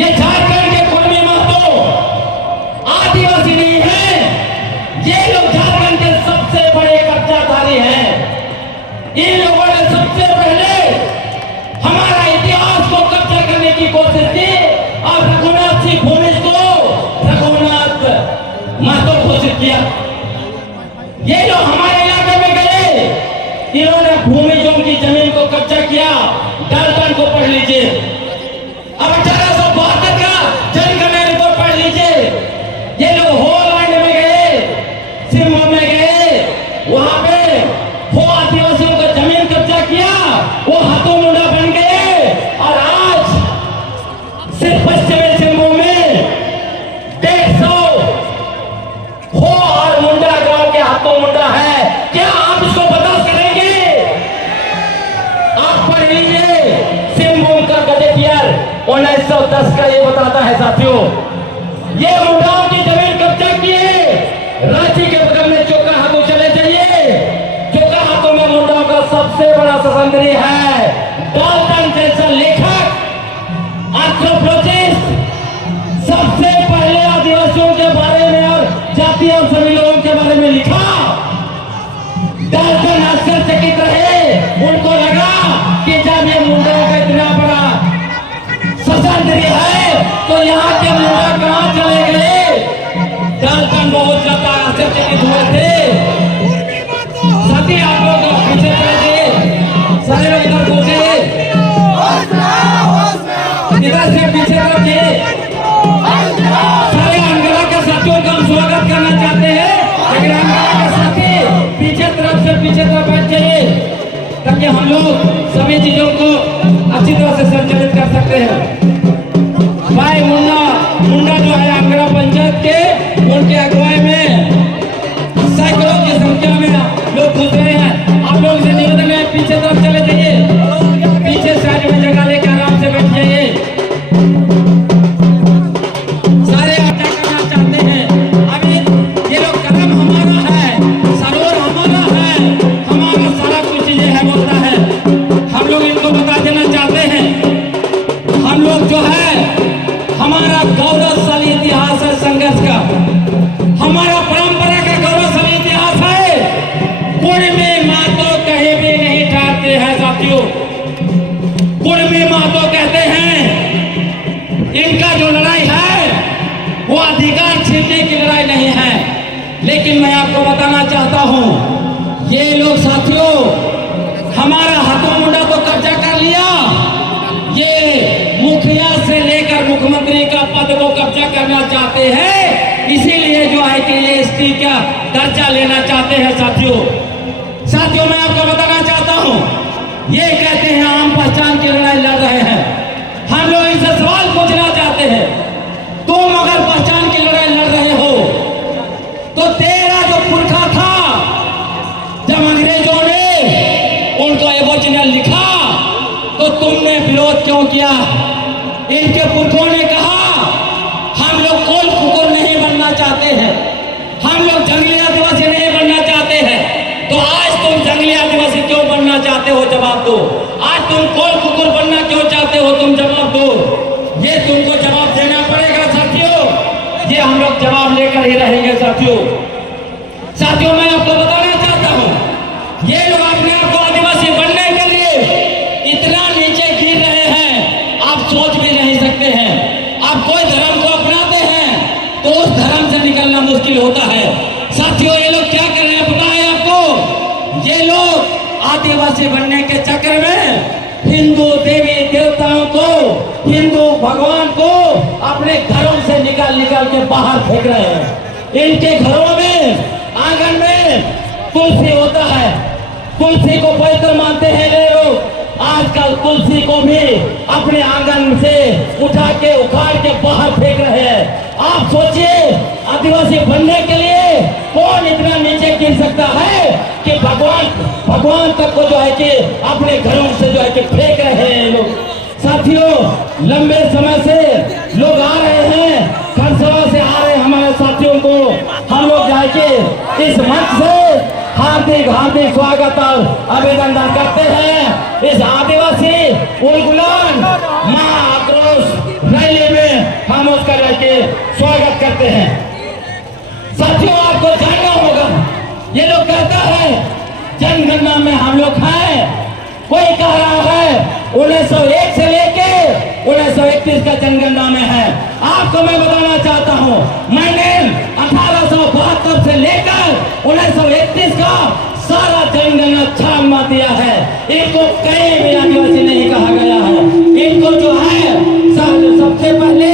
ये झारखंड के कुर्मी महतो आदिवासी नहीं है, ये लोग झारखंड के सबसे बड़े कब्जाधारी हैं। इन लोगों ने सबसे पहले हमारा इतिहास को कब्जा करने की कोशिश की और रघुनाथ सिंह भूमिज को रघुनाथ महतो घोषित किया। ये लोग हमारे इलाके में गए, इन्होंने भूमिजों की जमीन को कब्जा किया। डाल्टन को पढ़ लीजिए, अब 1872 का जनगणना रिपोर्ट पढ़ लीजिए। ये लोग होलैंड में गए, सिम्बो में गए, वहां पे वो आदिवासियों को जमीन कब्जा किया, वो हाथों मुंडा बन गए और आज सिर्फ पश्चिमी सिम्बो में 150 हो और मुंडा गांव के हाथों मुंडा है। क्या आप इसको बर्दाश्त करेंगे? आप पढ़ लीजिए सिम्बो का गजट ईयर 1910 का ये बताता है साथियों, ये मुंडाओं की जमीन कब्जा किए। रांची के बगल में चोका हाथों चले जाइए, चोका हाथों में मुंडाओं का सबसे बड़ा शासनगृह है। डाल्टन जैसा लेखक, एंथ्रोपोलॉजिस्ट सबसे पहले आदिवासियों के बारे में और जाति और सभी लोगों के बारे में लिखा। डाल्टन आश्चर्यचकित रहे, उनको लगा कि जब ये मुंडाओं का इतना बड़ा शासनगृह है तो यहाँ के मुंडा कहाँ चले गए? डाल्टन बहुत ज्यादा आश्चर्यचकित हुए थे। साथी आप लोग पीछे चले, सारे लोग इधर पहुंचे, इधर से पीछे रखिए। सारे अंगरा के साथियों का हम स्वागत करना चाहते हैं, लेकिन अंगरा के साथी पीछे तरफ बैठ जाइए ताकि हम लोग सभी चीजों को अच्छी तरह से संचालित कर सकते हैं। भाई मुंडा जो है अंगरा पंचायत के, उनके अगुवाई में सैकड़ों की संख्या में लोग घुस रहे हैं। आप लोग से निवेदन है पीछे तरफ चले जाइए, पीछे साइड में जगह लेकर आराम से बैठ जाइए। सारे आप क्या करना चाहते हैं? अभी ये लोग कदम हमारा है, सरोवर हमारा है, हमारा सारा कुछ चीजें है बोलता है। हम लोग इनको बता देना चाहते हैं, हम लोग जो है हमारा गौरवशाली इतिहास है संघर्ष का, हमारा परंपरा का गौरवशाली इतिहास है। कुर्मी महतो कहीं भी नहीं ठहरते हैं साथियों। कुर्मी महतो कहते हैं इनका जो लड़ाई है वो अधिकार छीनने की लड़ाई नहीं है। लेकिन मैं आपको बताना चाहता हूं, ये लोग साथियों हमारा हाथों मुंडा तो कब्जा कर लिया, ये मुखिया से लेकर मुख्यमंत्री का पद को कब्जा करना चाहते हैं। इसीलिए जो है कि ये एसटी का दर्जा लेना चाहते हैं साथियों मैं आपको बताना चाहता हूं, ये कहते हैं आम पहचान की लड़ाई लड़ रहे हैं। हम लोग इनसे सवाल पूछना चाहते हैं, तुम अगर पहचान की लड़ाई लड़ रहे हो तो तेरा जो पुरखा था, जब अंग्रेजों ने उनको एबोरिजिनल लिखा तो तुमने विरोध क्यों किया? इनके पुरखों ने कहा हम लोग कोल कुकुर नहीं बनना चाहते हैं, हम लोग जंगली आदिवासी नहीं बनना चाहते हैं। तो आज तुम जंगली आदिवासी क्यों बनना चाहते हो? जवाब दो। आज तुम कोल कुकुर बनना क्यों चाहते हो? तुम जवाब दो। ये तुमको जवाब देना पड़ेगा साथियों, ये हम लोग जवाब लेकर ही रहेंगे साथियों मैं आपको बताना चाहता हूँ, ये लोग अपने आप को आदिवासी बनने के लिए इतना नीचे गिर रहे हैं, आप सोच भी नहीं सकते हैं। आप कोई धर्म को अपनाते हैं तो उस धर्म से निकलना मुश्किल होता है साथियों। ये लोग क्या कर रहे हैं पता है आपको? ये लोग आदिवासी बनने के चक्कर में हिंदू देवी देवताओं को, हिंदू भगवान को अपने घरों से निकाल के बाहर फेंक रहे हैं। इनके घरों में, आंगन में तुलसी होता है, तुलसी को पवित्र मानते हैं ये लोग। आजकल तुलसी को भी अपने आंगन से उठा के उखाड़ के बाहर फेंक रहे हैं। आप सोचिए, आदिवासी बनने के लिए कौन इतना नीचे गिर सकता है कि भगवान तक को जो है कि अपने घरों से जो है कि फेंक रहे हैं लोग। साथियों लंबे समय से लोग आ रहे हैं, खरसवा से आ रहे हैं हमारे साथियों को हम लोग जो है कि इस मंच से हार्दिक स्वागत और अभिनंदन करते हैं। इस आदिवासी उलगुलान महा आक्रोश रैली में आपको मैं बताना चाहता हूँ, मैंने 1872 से लेकर 1931 का सारा जनगणना छान मार दिया है। इनको कहीं भी आदिवासी नहीं कहा गया है। इनको जो है सबसे पहले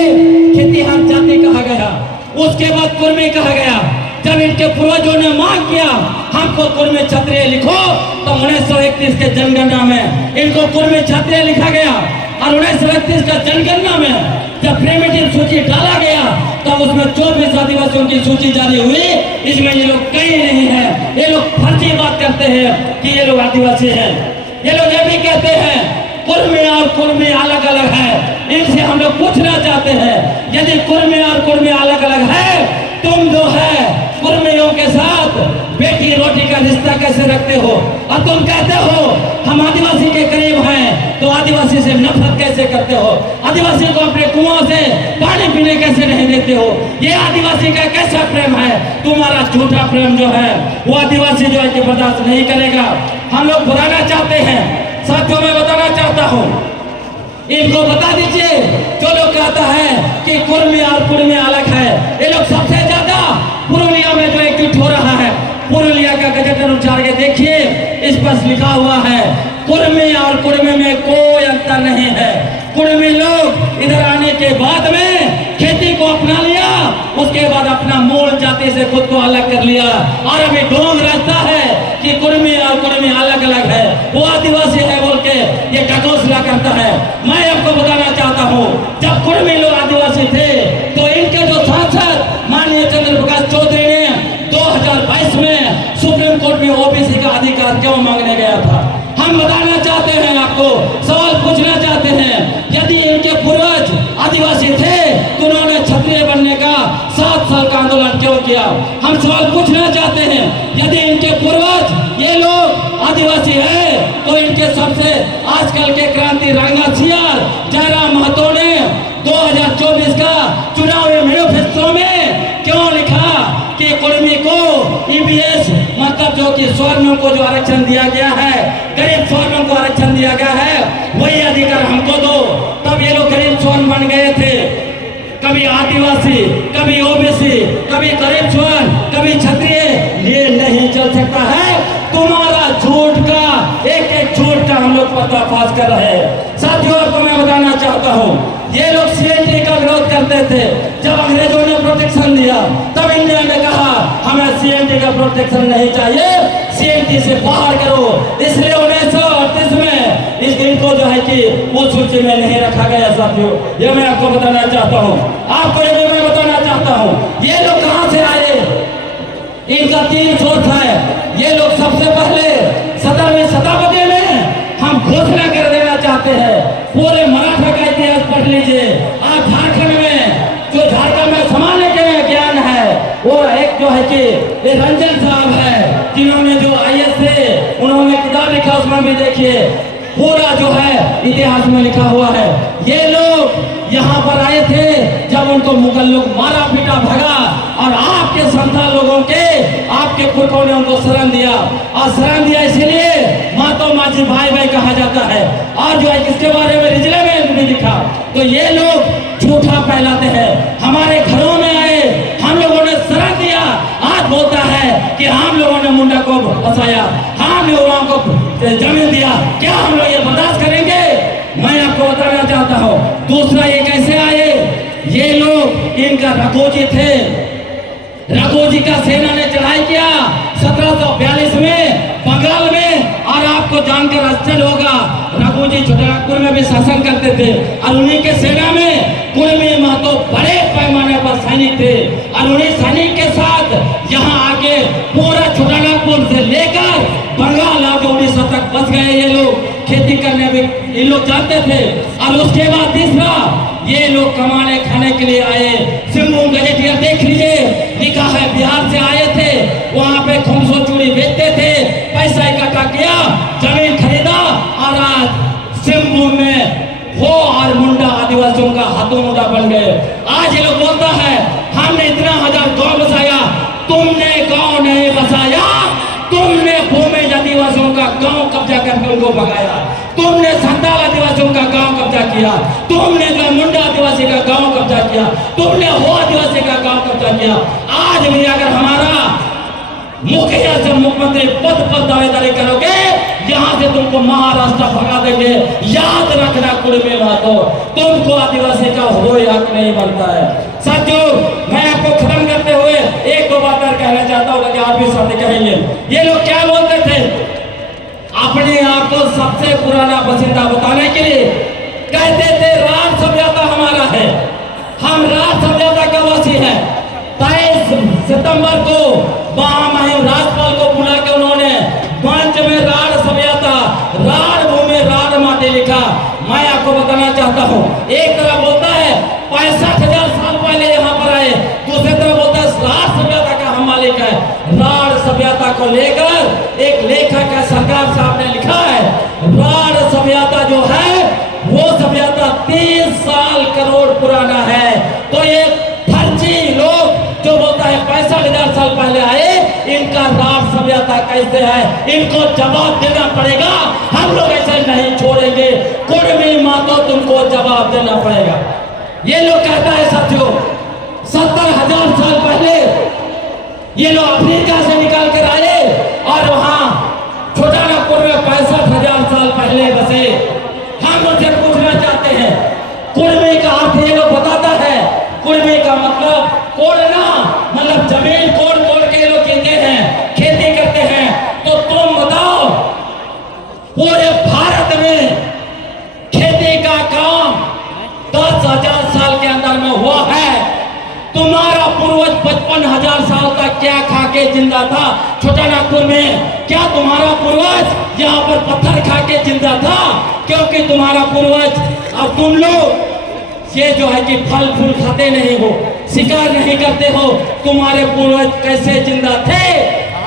खेतीहर जाति कहा गया, उसके बाद कुर्मी कहा गया। जब इनके पूर्वजों ने मांग किया हमको कुर्मी क्षत्रिय लिखो, तो 1931 के जनगणना में इनको कुर्मी क्षत्रिय लिखा गया। और 1931 का जनगणना में जब प्रिमिटिव सूची डाला गया तब उसमें 24 आदिवासियों की सूची जारी हुई। इसमें ये लोग कहीं नहीं है। ये लोग फर्जी बात करते हैं कि ये लोग आदिवासी हैं। ये लोग ये भी कहते हैं कुर्मी और कुर्मी अलग अलग है। इनसे हम लोग पूछना चाहते हैं, यदि कुर्मी और कुर्मी अलग अलग है, तुम जो है कुर्मियों के साथ बेटी रोटी का रिश्ता कैसे रखते हो? और तुम कहते हो हम आदिवासी के करीब हैं, तो आदिवासी से नफरत कैसे करते हो? आदिवासी को अपने कुआं से पानी पीने कैसे नहीं देते हो? ये आदिवासी का कैसा प्रेम है? तुम्हारा झूठा प्रेम जो है वो आदिवासी जो है कि बर्दाश्त नहीं करेगा। हम लोग बुलाना चाहते हैं, साथियों मैं बताना चाहता हूँ, इनको बता दीजिए जो लोग कहता है कि कुर्मी और कुर्मी अलग है, ये लोग सबसे ज्यादा पुरुलिया में जो एकजुट हो रहा है। पुरुलिया का गजट अनुसार के देखिए, इस पर लिखा हुआ है कुर्मी और कुर्मी में कोई अंतर नहीं है। कुर्मी लोग इधर आने के बाद में खेती को अपना लिया, उसके बाद अपना मूल जाति से खुद को अलग कर लिया और अभी ढोंग रहता है कि कुर्मी और कुर्मी अलग अलग है, वो आदिवासी है बोल के ये ढकोसला करता है। मैं आपको बताना चाहता हूँ, जब कुर्मी लोग आदिवासी थे तो इनके जो सांसद माननीय चंद्र प्रकाश चौधरी ने 2022 में सुप्रीम कोर्ट में ओबीसी का अधिकार क्यों मांगने गया था? हम बताना चाहते हैं, आपको सवाल पूछना चाहते हैं, यदि इनके पूर्वज आदिवासी थे तो उन्होंने क्षत्रिय बनने का 7 साल का आंदोलन क्यों किया? हम सवाल पूछना चाहते हैं, यदि इनके पूर्वज ये लोग आदिवासी है तो इनके सबसे आजकल के क्रांति रंगा सियार जयराम महतो ने 2024 का चुनावी मैनिफेस्टो में क्यों लिखा कि कुर्मी को ईबीएस मतलब जो कि स्वर्णों को जो आरक्षण दिया गया है, गरीब स्वर्णों को आरक्षण दिया गया है, वही अधिकार हमको दो। तब ये लोग गरीब स्वर्ण बन गए थे, कभी आदिवासी, कभी ओबीसी, कभी गरीब स्वर्ण, कभी क्षत्रिय। ये नहीं चल सकता है। तुम्हारा झूठ का एक झूठ का हम लोग पर्दाफाश कर रहे हैं। साथियों आपको मैं बताना चाहता हूँ, ये लोग सीएनटी का विरोध करते थे। जब अंग्रेजों ने प्रोटेक्शन दिया तब इंडिया ने कहा हमें सीएनटी का प्रोटेक्शन नहीं चाहिए, सीएनटी से बाहर करो। इसलिए 1938 में इस दिन को जो है कि वो सूची में नहीं रखा गया। साथियों ये मैं आपको बताना चाहता हूँ, आपको ये भी मैं बताना चाहता हूँ, ये लोग कहाँ से आए? इनका 3 सोर्स है। ये लोग सबसे पहले 17वीं शताब्दी में हम घोषणा कर देना चाहते हैं। पूरे मराठा का इतिहास पढ़ लीजिए। आज झारखंड में जो झारखंड में सामान्य ज्ञान है वो एक जो है कि ये रंजन साहब है, जिन्होंने जो आईएएस थे उन्होंने किताब लिखा, उसमें भी देखिए पूरा जो है इतिहास में लिखा हुआ है। ये लोग यहाँ पर आए थे जब उनको मुगल लोग मारा पीटा भगा, और आपके संतान लोगों के आपके पुरखों ने उनको शरण दिया, और शरण दिया इसीलिए मातो माजी भाई भाई कहा जाता है। और जो है इसके बारे में रिजले में भी लिखा। तो ये लोग झूठा फैलाते हैं। हमारे घरों में आए, हम लोगों ने शरण दिया, आज बोलता है कि हम लोगों ने मुंडा को बसाया, हम लोगों को जमीन दिया। क्या हम लोग ये बर्दाश्त करेंगे? मैं आपको बताना चाहता हूँ। दूसरा ये कैसे आए? ये लोग इनका रघोजी थे। रघोजी का सेना ने चढ़ाई किया 1742 में बंगाल में, और आपको जानकर आश्चर्य होगा रघोजी छोटानागपुर में भी शासन करते थे, और उन्हीं के सेना में कुर्मी महतो बड़े पैमाने पर सैनिक थे। और उन्हीं सैनिक के साथ यहाँ आके पूरा छोटानागपुर से लेकर बंगाल और उड़ीसा तक बस गए। ये लोग खेती करने में इन लोग जानते थे। और उसके बाद तीसरा, ये लोग कमाने खाने के लिए आए। सिंहभूम गजेटियर देख लीजिए, लिखा है बिहार से आए थे, वहाँ पे खुमसो चूड़ी बेचते थे, पैसा इकट्ठा किया, जमीन खरीदा, और आज सिंहभूम में वो और मुंडा आदिवासियों का हाथों मुंडा बन गए। आज ये लोग बोलता है हमने इतना 1000 गांव बसाया, तुमने गांव नहीं बसाया, तुमने भूमि आदिवासियों का गांव कब्जा करके उनको भगाया, तुमने संताल आदिवासियों का गांव कब्जा किया, तुमने जो मुंडा आदिवासी का गांव कब्जा किया। तुमने वो आदिवासी का काम कब्जा किया। आज भी अगर हमारा मुखिया से मुख्यमंत्री पद पर दावेदारी करोगे, यहाँ से तुमको महाराष्ट्र भगा देंगे। याद रखना कुड़मी महतो, तुमको आदिवासी का हो हक नहीं बनता है। साथियों, मैं आपको खत्म करते हुए एक दो बात और कहना चाहता हूँ, कि आप भी साथ कहेंगे। ये लोग क्या बोलते थे, अपने आप को सबसे पुराना बसिंदा बताने के लिए कहते थे राज सभ्यता हमारा है, हम राज सभ्यता का वासी है। 23 सितंबर को महामहिम राज्यपाल को बुला के उन्होंने मंच में राड सभ्यता, राड भूमि, राड माटी लिखा। मैं आपको बताना चाहता हूँ, एक तरफ बोलता है 65,000 साल पहले यहाँ पर आए, दूसरी तरफ बोलता है राड सभ्यता का हम मालिक है। राड सभ्यता को लेकर एक लेखक है सरकार साहब ने लिखा है, राड सभ्यता जो है वो सभ्यता 30 साल करोड़ पुराना है। तो ये फर्जी लोग जो बोलता है 65,000 साल पहले आए, इनका राज सभ्यता कैसे है, इनको जवाब देना पड़ेगा। हम लोग ऐसे नहीं छोड़ेंगे, कुड़मी मातो तुमको जवाब देना पड़ेगा। ये लोग कहता है साथियों 70,000 साल पहले ये लोग अफ्रीका से निकाल कर आए और वहां छोटा नागपुर में 65,000 साल पहले बसे। हम उनसे पूछना चाहते हैं, कुड़मी का अर्थ ये लोग बताता है, कुड़मी का मतलब कोड़ना, मतलब जमीन कोड़ कोड़ के लोग कहते हैं, खेती करते हैं। तो तुम बताओ, पूरे भारत में खेती का काम 10,000 साल के अंदर में हुआ है। तुम्हारा पूर्वज 55,000 साल तक क्या खा के जिंदा था छोटा नागपुर में? क्या तुम्हारा पूर्वज यहाँ पर पत्थर खा के जिंदा था? क्योंकि तुम्हारा पूर्वज, अब तुम लोग ये जो है कि फल फूल खाते नहीं हो, शिकार नहीं करते हो, तुम्हारे पूर्वज कैसे जिंदा थे?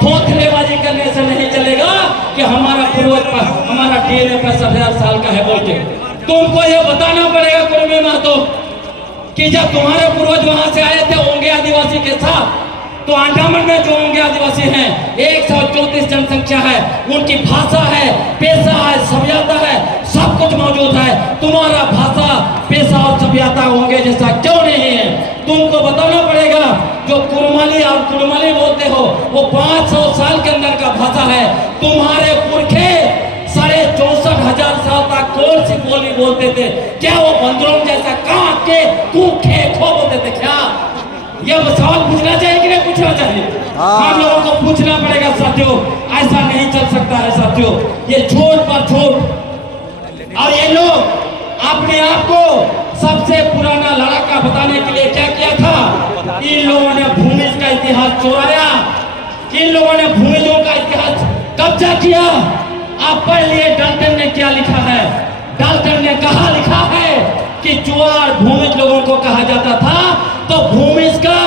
थोथलेबाजी करने से नहीं चलेगा कि हमारा पूर्वज पर हमारा DNA 65,000 साल का है बोल के। तुमको ये बताना पड़ेगा कुड़मी महतो कि जब तुम्हारे पूर्वज वहां से आए थे ओंगे आदिवासी के साथ, तो अंडमान में जो ओंगे आदिवासी हैं 134 जनसंख्या है, उनकी भाषा है, पेशा है, सभ्यता है, सब कुछ मौजूद है। तुम्हारा भाषा, पेशा और सभ्यता होंगे जैसा क्यों नहीं है? तुमको बताना पड़ेगा। जो कुड़माली और कुड़माली बोलते हो वो 500 साल के अंदर का भाषा है। तुम्हारे पुरखे 64,500 साल तक कौन सी बोली बोलते थे? क्या वो बंदरों जैसा काट के तू खे खो बोलते थे क्या? ये सवाल पूछना चाहिए कि नहीं पूछना चाहिए? हम लोगों को पूछना पड़ेगा साथियों, ऐसा नहीं चल सकता है साथियों। ये झूठ पर झूठ, और ये लोग अपने आप को सबसे पुराना लड़ाका बताने के लिए क्या किया था? इन लोगों ने भूमि का इतिहास चुराया, इन लोगों ने भूमियों का इतिहास कब्जा किया। आप पढ़ लिए डाल्टन ने क्या लिखा है? डाल्टन ने कहा लिखा है कि चुआड़ भूमिज लोगों को कहा जाता था। तो भूमिज का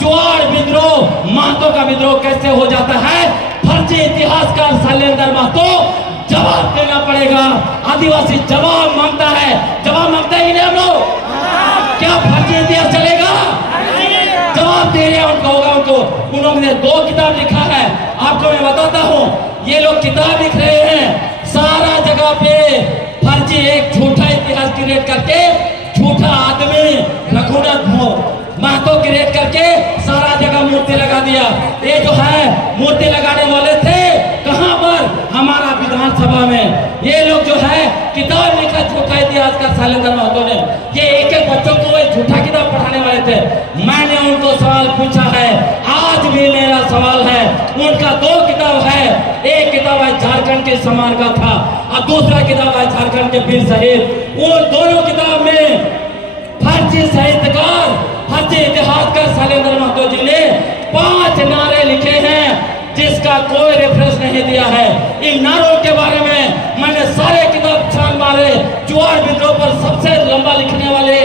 चुआड़ विद्रोह, महतो का विद्रोह कैसे हो जाता है? फर्जी इतिहासकार शैलेंद्र महतो जवाब देना पड़ेगा। आदिवासी जवाब मांगता है, जवाब मांगता है कि नहीं हम लोग? क्या फर्जी इतिहास चलेगा? जवाब दे रहे हैं उनको, होगा उनको। उन्होंने 2 किताब लिखा है, आपको मैं बताता हूँ। ये लोग किताब लिख रहे हैं, सारा जगह पे फर्जी एक झूठा इतिहास क्रिएट करके, झूठा आदमी रघुनाथ महतो क्रिएट करके सारा जगह मूर्ति लगा दिया। ये जो है मूर्ति लगाने वाले थे कहां पर? हमारा विधानसभा में। ये लोग जो है किताब लिखा झूठा इतिहास का शैलेंद्र महतो ने। ये एक बच्चों को वो झूठा किताब पढ़ाने वाले थे। मैंने उनको सवाल पूछा है, आज भी मेरा सवाल है। उनका 2 किताब है, एक किताब है झारखंड के समान का था और दूसरा किताब है झारखंड के वीर शहीद। उन दोनों किताब में फर्जी साहित्यकार, फर्जी इतिहासकार शैलेंद्र महतो जी ने 5 नारे लिखे हैं जिसका कोई रेफरेंस नहीं दिया है। इन नारों के बारे में मैंने सारे किताब छान मारे। चुआड़ विद्रोह पर सबसे लंबा लिखने वाले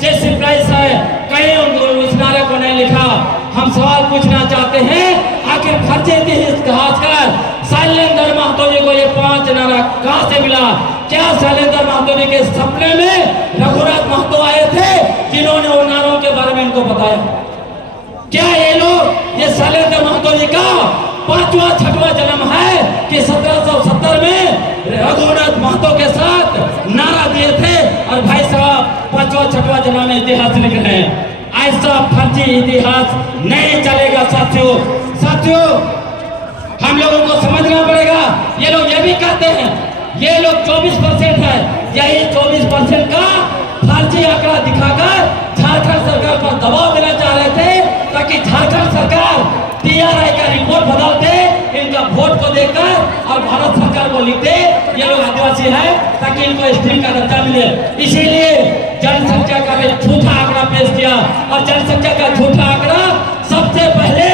जेसी प्राइस है, कहीं उस नारे को नहीं लिखा। हम सवाल पूछना चाहते हैं, आखिर फर्जी इतिहासकार शैलेंद्र महतो जी को ये 5 नारा कहां से मिला? क्या शैलेंद्र महतो जी के सपने में रघुनाथ महतो आए थे जिन्होंने उन नारों के बारे में इनको बताया? क्या ये लोग, ये शैलेंद्र महतो जी का 5वां 6वां जन्म है कि 1770 में रघुनाथ महतो के साथ नारा दिए थे? और भाई साहब पांचवा छठवा जना में इतिहास लिख रहे हैं। ऐसा फर्जी इतिहास नहीं चलेगा साथियों। साथियों, हम लोगों को समझना पड़ेगा। ये लोग ये भी कहते हैं, ये लोग 24% है, यही 24% का फर्जी आंकड़ा दिखाकर झारखंड सरकार पर दबाव देना चाह रहे थे, ताकि झारखंड सरकार TRI का रिपोर्ट बदल दे, इनका वोट को देकर और भारत सरकार को लिख दे ये लोग आदिवासी है, ताकि इनको स्टीम का दर्जा मिले। इसीलिए जनसंख्या का भी झूठा आंकड़ा पेश किया, और जनसंख्या का झूठा आंकड़ा सबसे पहले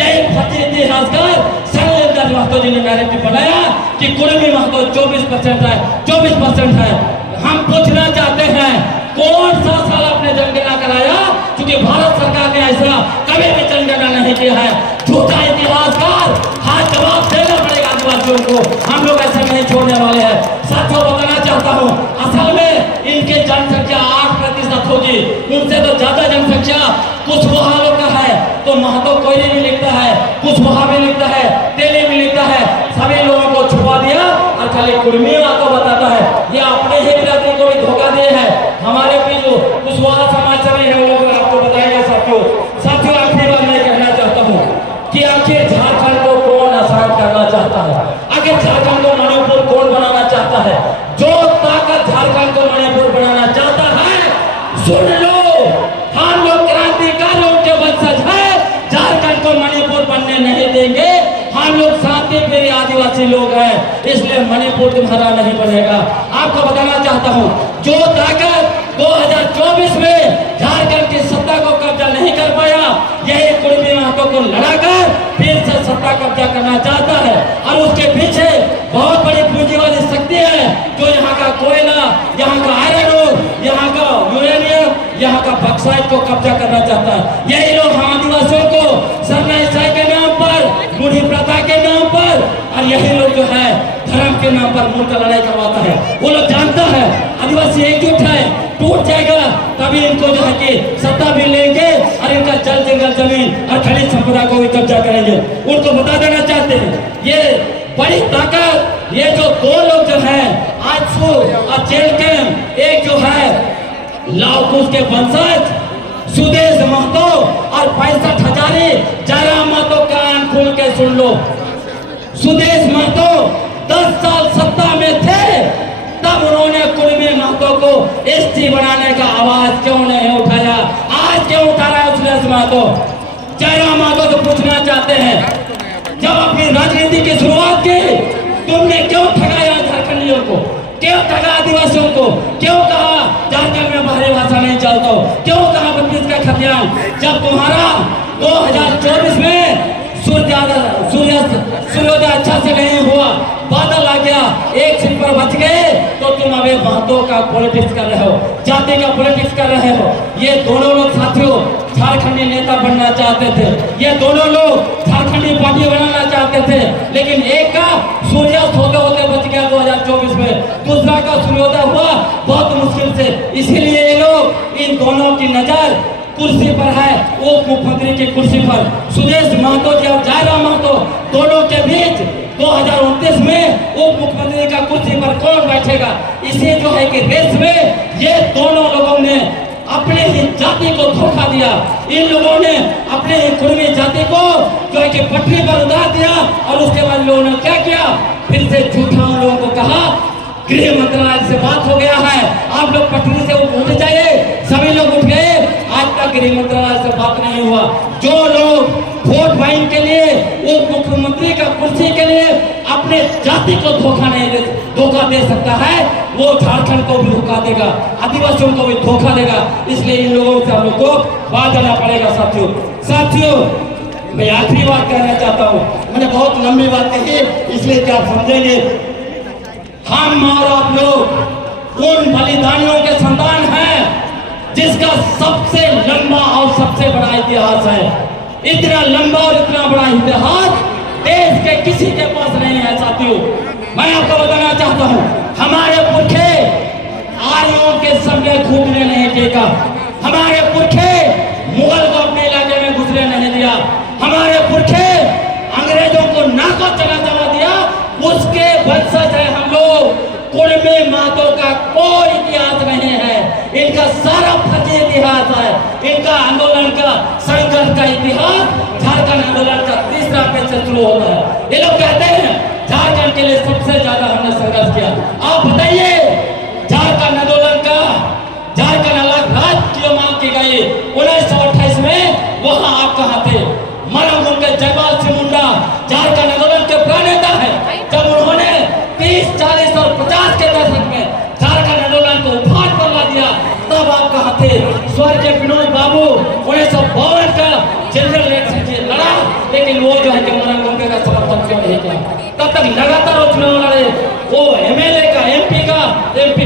यही फर्जी इतिहासकार शैलेंद्र महतो जी ने नैरेटिव बनाया कि कुर्मी महतो 24% है, 24% है। हम पूछना चाहते हैं, कौन सा साल आपने जनगणना कराया? क्योंकि भारत सरकार ने ऐसा कभी भी जनगणना नहीं किया है। झूठा इतिहासकार, हाँ, जवाब देना पड़ेगा आदिवासियों को। हम लोग ऐसे नहीं छोड़ने वाले हैं। साथियों, बताना चाहता हूँ, असल में इनके जनसंख्या 8% होगी, उनसे तो ज्यादा जनसंख्या कुशवाहा लोग का है। तो महतो कोयली भी लिखता है, कुशवाहा भी लिखता है, तेली भी लिखता है, सभी लोगों को छुपा दिया और खाली कुर्मी महतो बताता है। ये अपने ही बिरादरी को भी धोखा दिए है। हमारे भी जो कुशवाहा समाज से है, वो लोग आपको बताएंगे। साथियों, आखिरी बार मैं कहना चाहता हूँ कि आखिर झारखंड को कौन आसान करना चाहता है? आखिर झारखंड को मणिपुर कौन बनाना चाहता है? जो ताकत झारखंड को मणिपुर बनाना चाहता है, सुन लो, हम लोग क्रांतिकारियों के वंशज है, झारखंड को मणिपुर बनने नहीं देंगे। हम लोग शांति प्रिय आदिवासी लोग हैं, इसलिए मणिपुर तुम्हारा नहीं बनेगा। आपको बताना चाहता हूँ, जो ताकत 2024 में झारखंड की सत्ता को कब्जा नहीं कर पाया, यही कुर्मी महतो को लड़ाकर फिर से सत्ता कब्जा करना चाहता है। और उसके पीछे बहुत बड़ी पूंजीवादी शक्ति है, जो यहाँ का कोयला, यहाँ का आयरन ओर, यहाँ का यूरेनियम, यहाँ का बक्साइट को कब्जा करना चाहता है। यही लोग हम आदिवासियों को सरना ईसाई के नाम पर, बूढ़ी प्रथा के नाम पर, और यही लोग जो है धर्म के नाम पर मुंह का लड़ाई करवाता है। वो लोग जानता है आदिवासी एकजुट है, टूट जाएगा तभी इनको जो है कि सत्ता भी लेंगे और इनका जल जंगल जमीन और खनिज संपदा को भी कब्जा करेंगे। उनको बता देना चाहते हैं, ये बड़ी ताकत, ये जो दो लोग जो है आजसू और चेलकेम, एक जो है लाओकुश के वंशज सुदेश महतो और 65 हजारी जयराम महतो, कान खोल के सुन लो। सुदेश महतो 10 साल सत्ता में थे, तब उन्होंने कुर्मी महतो को ST बनाने का आवाज क्यों नहीं उठाया? आज क्यों उठा रहा है सुदेश महतो? जयराम महतो तो पूछना चाहते हैं, जब अपनी राजनीति की शुरुआत की, तुमने क्यों ठगाया झारखंडियों को? क्यों ठगा आदिवासियों को? क्यों कहा झारखंड में बाहरी भाषा नहीं चलता? क्यों कहा 32 का खतियान? जब तुम्हारा 2024 में सूर्योदय अच्छा से नहीं हुआ, बादल आ गया, एक सीट पर बच गए, तो तुम अभी महतो का पॉलिटिक्स कर रहे हो, जाति का पॉलिटिक्स कर रहे हो। ये दोनों लोग साथियों झारखंडी नेता बनना चाहते थे, ये दोनों लोग झारखंडी पार्टी बनाना चाहते थे, लेकिन एक का सूर्यास्त होते होते बच गया 2024 में, दूसरा का सूर्योदय हुआ बहुत मुश्किल से। इसीलिए ये लोग, इन दोनों की नजर कुर्सी पर है, उप मुख्यमंत्री की कुर्सी पर। सुदेश महतो जी और जयराम महतो, दोनों के बीच 2029 में उप मुख्यमंत्री का कुर्सी पर कौन बैठेगा, इसे जो है कि रेस में ये दोनों लोगों ने अपने ही जाति को धोखा दिया। इन लोगों ने अपने ही कुर्मी जाति को जो है कि पटरी पर उतार दिया, और उसके बाद लोगों ने क्या किया, फिर से झूठा उन लोगों को कहा गृह मंत्रालय से बात हो गया है, आप लोग पटरी से उठ जाइए। सभी लोग उठ गए, आज तक गृह मंत्रालय से बात नहीं हुआ। जो लोग वोट बैंक के लिए, उप मुख्यमंत्री का कुर्सी के लिए अपने जाति को धोखा दे सकता है, वो झारखंड को भी धोखा देगा, आदिवासियों को भी धोखा देगा। इसलिए इन लोगों से हम लोग को बात जाना पड़ेगा। साथियों, मैं आखिरी बात कहना चाहता हूँ, मैंने बहुत लंबी बात कही, इसलिए क्या आप समझेंगे, हम और आप लोग उन बलिदानियों के संतान हैं जिसका सबसे लंबा और सबसे बड़ा इतिहास है। इतना लंबा और इतना बड़ा इतिहास देश के किसी के पास नहीं है। साथियों, मैं आपको बताना चाहता हूँ, हमारे पुरखे आर्यों के सामने घूमने नहीं देगा, हमारे पुरखे मुगल को अपने इलाके में घुसने नहीं दिया, हमारे पुरखे अंग्रेजों को नाको चला दिया, उसके वंशज है हम लोग। कुर्मी महतो का कोई इतिहास नहीं है, इनका सारा इतिहास है। इनका आंदोलन का संघर्ष का इतिहास झारखंड आंदोलन का तीसरा पेज से शुरू होता है। ये लोग कहते हैं झारखंड के लिए सबसे ज्यादा हमने संघर्ष किया। आप बताइए, झारखंड आंदोलन का झारखंड अलग राज्य की मांग की गई 1928 में, वहां आप कहां थे? मरम उनके जयपाल सिंह मुंडा झारखंड आंदोलन के प्रणेता है। जब उन्होंने 30, 40 और 50 के दशक में झारखंड आंदोलन को उफान पर ला दिया, तब आप कहां थे? स्वर्गीय विनोद बाबू 1952 का जनरल इलेक्शन से लड़ा, लेकिन वो जो है कि मरम उनके का समर्थन क्यों नहीं किया? तब तक लगातार वो चुनाव लड़े, वो एमएलए का एमपी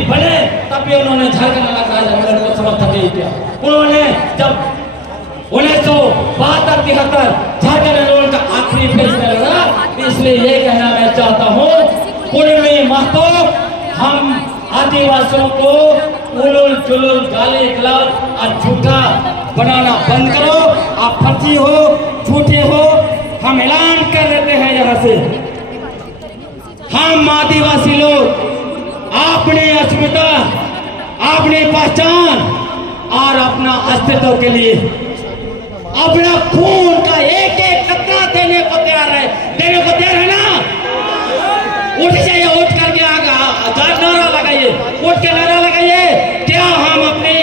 बने, तब भी उन्होंने झारखंड अलग राज्य आंदोलन को समर्थन नहीं किया। उन्होंने जब 1972-73 झारखंड आंदोलन का आखिरी फेज में लगा, इसलिए ये कहना मैं चाहता हूँ, पूर्वी महतो हम आदिवासियों को उलुल जुलुल गाली गलौज और झूठा बनाना बंद करो। आप फर्जी हो, झूठे हो। हम ऐलान कर देते हैं यहाँ से, हम आदिवासी लोग अपनी अस्मिता, अपनी पहचान और अपना अस्तित्व के लिए अपना खून का एक एक कतरा देने को तैयार है। देने को तैयार है ना? उठ जाइए, उठ करके आजाद नारा लगाइए, उठ के नारा लगाइए। क्या हम अपनी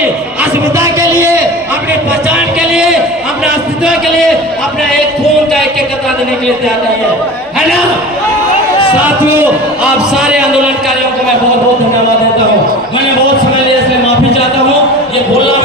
अस्मिता के लिए, अपनी पहचान के लिए, अपने अस्तित्व के लिए, अपना एक खून का एक एक कतरा देने के लिए तैयार नहीं है ना? साथियों, आप सारे आंदोलनकारियों को मैं बहुत बहुत धन्यवाद देता हूँ। मैंने बहुत समय लिया, इसलिए माफी चाहता हूँ। ये बोलना